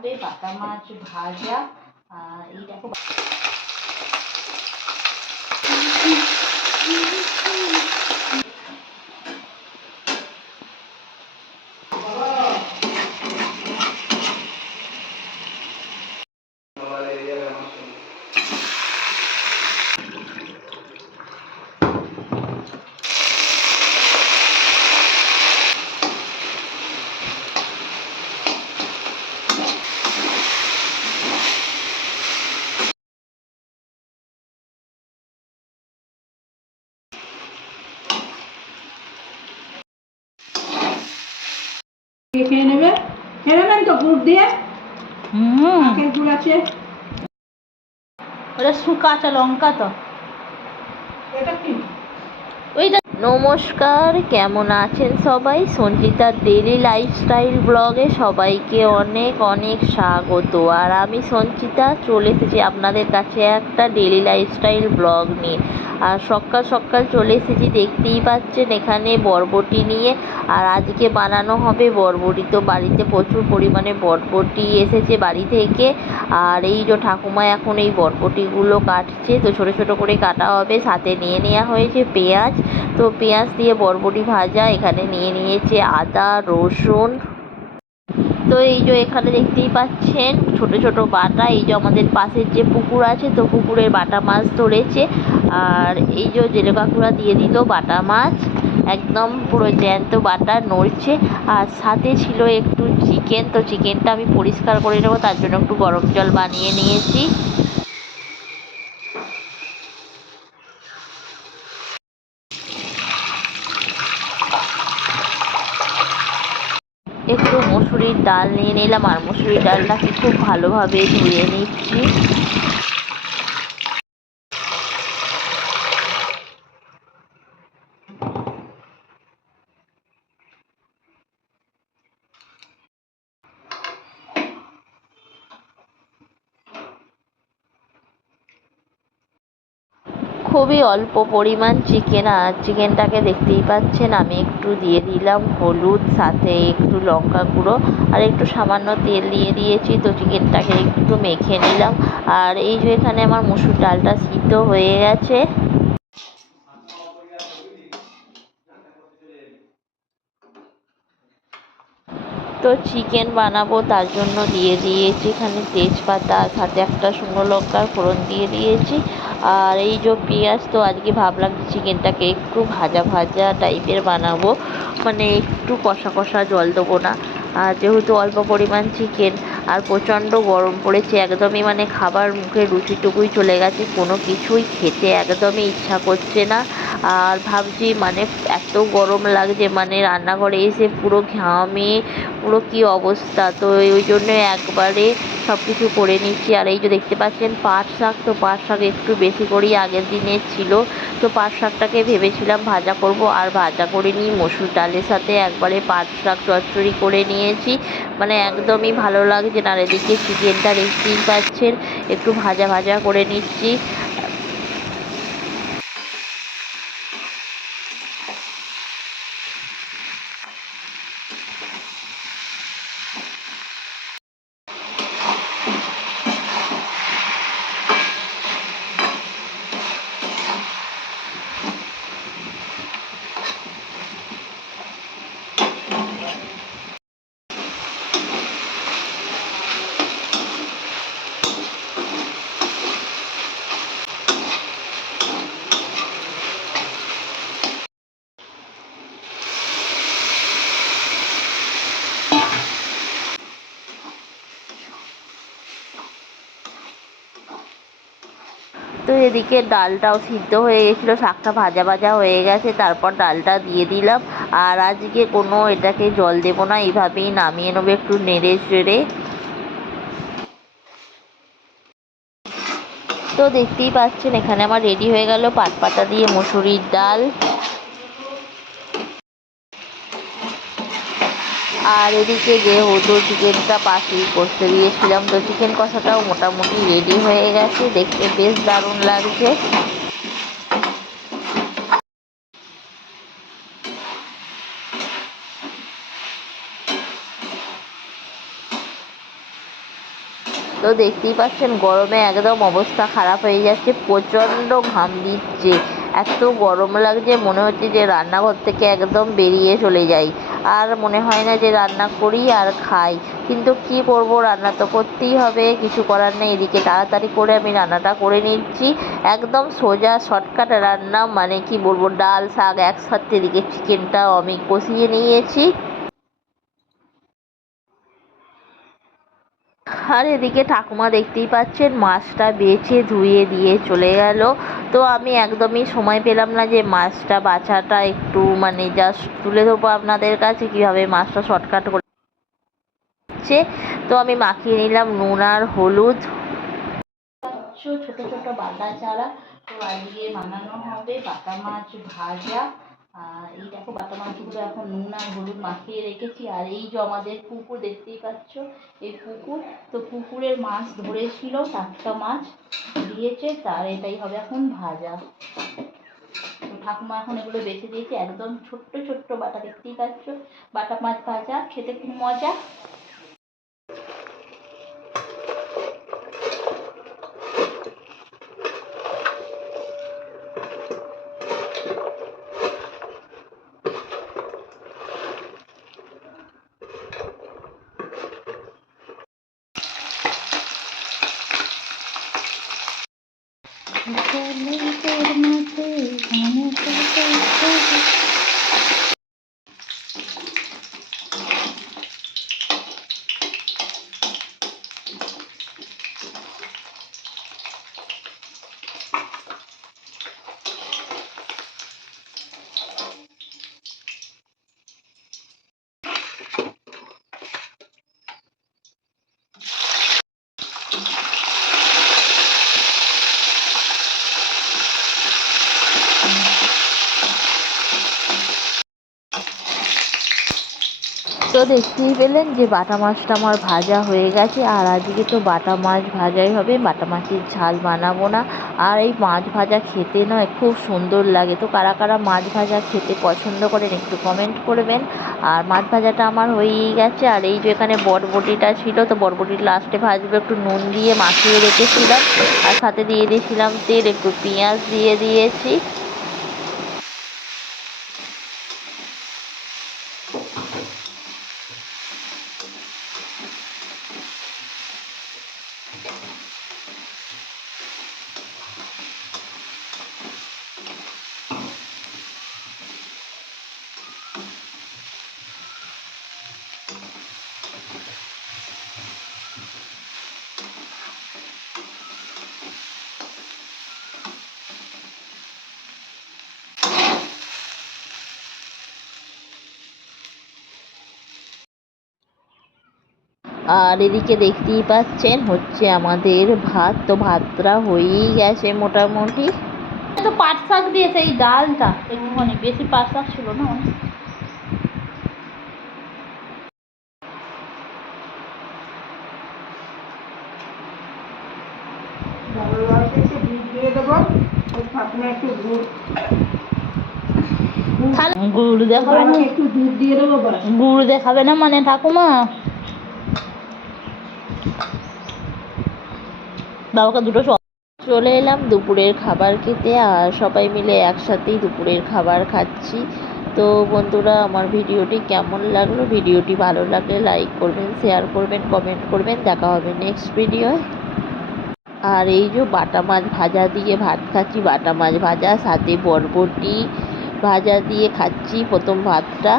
হবে বাটা মাছ ভাজা। এই দেখো খেয়ে নেবে, খেয়ে নেবেন তো গুড় দিয়ে। আখের গুড় আছে, ওটা কাঁচা লঙ্কা তো। এটা কি? ওইটা। নমস্কার, কেমন আছেন সবাই? সঞ্চিতার ডেইলি লাইফস্টাইল ব্লগে সবাইকে অনেক অনেক স্বাগত। আর আমি সঞ্চিতা চলে এসেছি আপনাদের কাছে একটা ডেইলি লাইফস্টাইল ব্লগ নিয়ে। আর সকাল সকাল চলে এসেছি, দেখতেই পাচ্ছেন এখানে বরবটি নিয়ে। আর আজকে বানানো হবে বরবটি। তো বাড়িতে প্রচুর পরিমাণে বরবটি এসেছে বাড়ি থেকে। আর এই যে ঠাকুমা এখন এই বরবটিগুলো কাটছে, তো ছোটো ছোটো করে কাটা হবে। সাথে নিয়ে নেওয়া হয়েছে পেঁয়াজ, তো পেঁয়াজ দিয়ে বরবটি ভাজা। এখানে নিয়ে নিয়েছে আদা রসুন। তো এই যে এখানে দেখতেই পাচ্ছেন ছোট ছোট বাটা। এই যে আমাদের পাশের যে পুকুর আছে, তো পুকুরের বাটা মাছ ধরেছে। আর এই যে জেলে কাকুরা দিয়ে দিল বাটা মাছ, একদম পুরো জ্যান্ত বাটা নড়ছে। আর সাথে ছিল একটু চিকেন। তো চিকেনটা আমি পরিষ্কার করে নেবো, তার জন্য একটু গরম জল বানিয়ে নিয়েছি। একটু মসুরির ডাল নিয়ে নিলাম, আর মসুরির ডালটাকে খুব ভালোভাবে ধুয়ে নিচ্ছি। খুবই অল্প পরিমাণ চিকেন। আর চিকেনটাকে দেখতেই পাচ্ছেন আমি একটু দিয়ে দিলাম হলুদ, সাথে একটু লঙ্কা গুঁড়ো আর একটু সামান্য তেল দিয়ে দিয়েছি। তো চিকেনটাকে একটু মেখে নিলাম। আর এই যে এখানে আমার মসুর ডালটা সিদ্ধ হয়ে গেছে। তো চিকেন বানাবো, তার জন্য দিয়ে দিয়েছি এখানে তেজপাতা, সাথে একটা শুকনো লঙ্কার ফোড়ন দিয়ে দিয়েছি। আর এই যে পেঁয়াজ, তো আজকে ভাবলাম চিকেনটাকে একটু ভাজা ভাজা টাইপের বানাবো, মানে একটু কষা কষা, জল দেবো না। আর যেহেতু অল্প পরিমাণ চিকেন, আর প্রচণ্ড গরম পড়েছে, একদমই মানে খাবার মুখে রুচিটুকুই চলে গেছে, কোনো কিছুই খেতে একদমই ইচ্ছা করছে না। আর ভাবছি মানে এত গরম লাগছে, মানে রান্নাঘরে এসে পুরো ঘামে পুরো কী অবস্থা। তো ওই জন্য একবারে সব কিছু করে নিচ্ছি। আর এই যে দেখতে পাচ্ছেন পাট শাক, তো পাট শাক একটু বেশি করেই আগের দিনের ছিল। তো পাট শাকটাকে ভেবেছিলাম ভাজা করব, আর ভাজা করে নিই মসুর ডালের সাথে একবারে পাট শাক চচ্চড়ি করে নিয়েছি। মানে একদমই ভালো লাগছে না। আর এদিকে চিকেনটা দেখতেই পাচ্ছেন একটু ভাজা ভাজা করে নিচ্ছি। তো এদিকে ডালটাও সিদ্ধ হয়ে গেছিলো, শাকটা ভাজা ভাজা হয়ে গেছে, তারপর ডালটা দিয়ে দিলাম। আর আজকে কোনো এটাকে জল দেবো না, এইভাবেই নামিয়ে নেবো একটু নেড়ে চেড়ে। তো দেখতেই পাচ্ছেন এখানে আমার রেডি হয়ে গেল পাট পাতা দিয়ে মসুরির ডাল। আর এদিকে যেহেতু চিকেনটা পাশেই করতে দিয়েছিলাম, তো চিকেন কষাটাও মোটামুটি রেডি হয়ে গেছে, দেখতে বেশ দারুণ লাগছে। তো দেখতেই পাচ্ছেন গরমে একদম অবস্থা খারাপ হয়ে যাচ্ছে, প্রচণ্ড ঘাম দিচ্ছে, এত গরম লাগছে মনে হচ্ছে যে রান্নাঘর থেকে একদম বেরিয়ে চলে যাই, আর মনে হয় না যে রান্না করি আর খাই, কিন্তু কি করব, রান্না তো করতেই হবে, কিছু করার নেই। এদিকে তাড়াতাড়ি করে আমি রান্নাটা করে নিচ্ছি, একদম সোজা শর্টকাট রান্না, মানে কি বলবো, ডাল শাক একসাথে। এদিকে চিকেনটাও আমি কষিয়ে নিয়েছি, আর এদিকে ঠাকুমা দেখতেই পাচ্ছেন মাছটা বেছে ধুয়ে দিয়ে চলে গেল। তো আমি একদমই সময় পেলাম না যে মাছটা বাছাটা একটু মানে জাস্ট তুলে ধরবো আপনাদের কাছে কীভাবে মাছটা শর্টকাট করছে। তো আমি মাখিয়ে নিলাম নুন আর হলুদ, ছোট ছোট বাটা চারা। তো আজকে বানানো হবে বাটা মাছ ভাজা। এই দেখো বাটা মাছগুলো এখন নুন আর হলুদ মাখিয়ে রেখেছি, আর এই যে আমাদের পুকুর দেখতেই পাচ্ছ, এই পুকুর, তো পুকুরের মাছ ধরেছিল, টাটকা মাছ দিয়েছে, তার এটাই হবে এখন ভাজা। তো ঠাকুমা এখন এগুলো বেছে দিয়েছে, একদম ছোট্ট ছোট্ট বাটা, দেখতেই পাচ্ছ, বাটা মাছ ভাজা খেতে খুব মজা। তো দেখতেই পেলেন যে বাটা মাছটা আমার ভাজা হয়ে গেছে, আর আজকে তো বাটা মাছ ভাজাই হবে, বাটা মাছের ঝাল বানাবো না। আর এই মাছ ভাজা খেতে নয় খুব সুন্দর লাগে। তো কারা কারা মাছ ভাজা খেতে পছন্দ করেন একটু কমেন্ট করবেন। আর মাছ ভাজাটা আমার হয়েই গেছে, আর এই যে এখানে বরবটিটা ছিল, তো বরবটি লাস্টে ভাজবো, একটু নুন দিয়ে মাখিয়ে রেখেছিলাম, আর সাথে দিয়ে দিয়েছিলাম তেল, একটু পেঁয়াজ দিয়ে দিয়েছি। আর এদিকে দেখতেই পাচ্ছেন হচ্ছে আমাদের ভাত, তো ভাতটা হয়েই গেছে মোটামুটি। তো পাট শাক দিয়েছে এই ডালটা একটুখানি বেশি, পাট শাক ছিল না অনেক। গুড় দেখাবে না, একটু দুধ দিয়ে দেবো, গুড় দেখাবে না মানে ঠাকুমা, বাবাকে দুটো চলে এলাম দুপুরের খাবার খেতে, আর সবাই মিলে একসাথেই দুপুরের খাবার খাচ্ছি। তো বন্ধুরা, আমার ভিডিওটি কেমন লাগলো, ভিডিওটি ভালো লাগলে লাইক করবেন, শেয়ার করবেন, কমেন্ট করবেন। দেখা হবে নেক্সট ভিডিওয়। আর এই যে বাটা মাছ ভাজা দিয়ে ভাত খাচ্ছি, বাটা মাছ ভাজা সাথে বরবটি ভাজা দিয়ে খাচ্ছি প্রথম ভাতটা।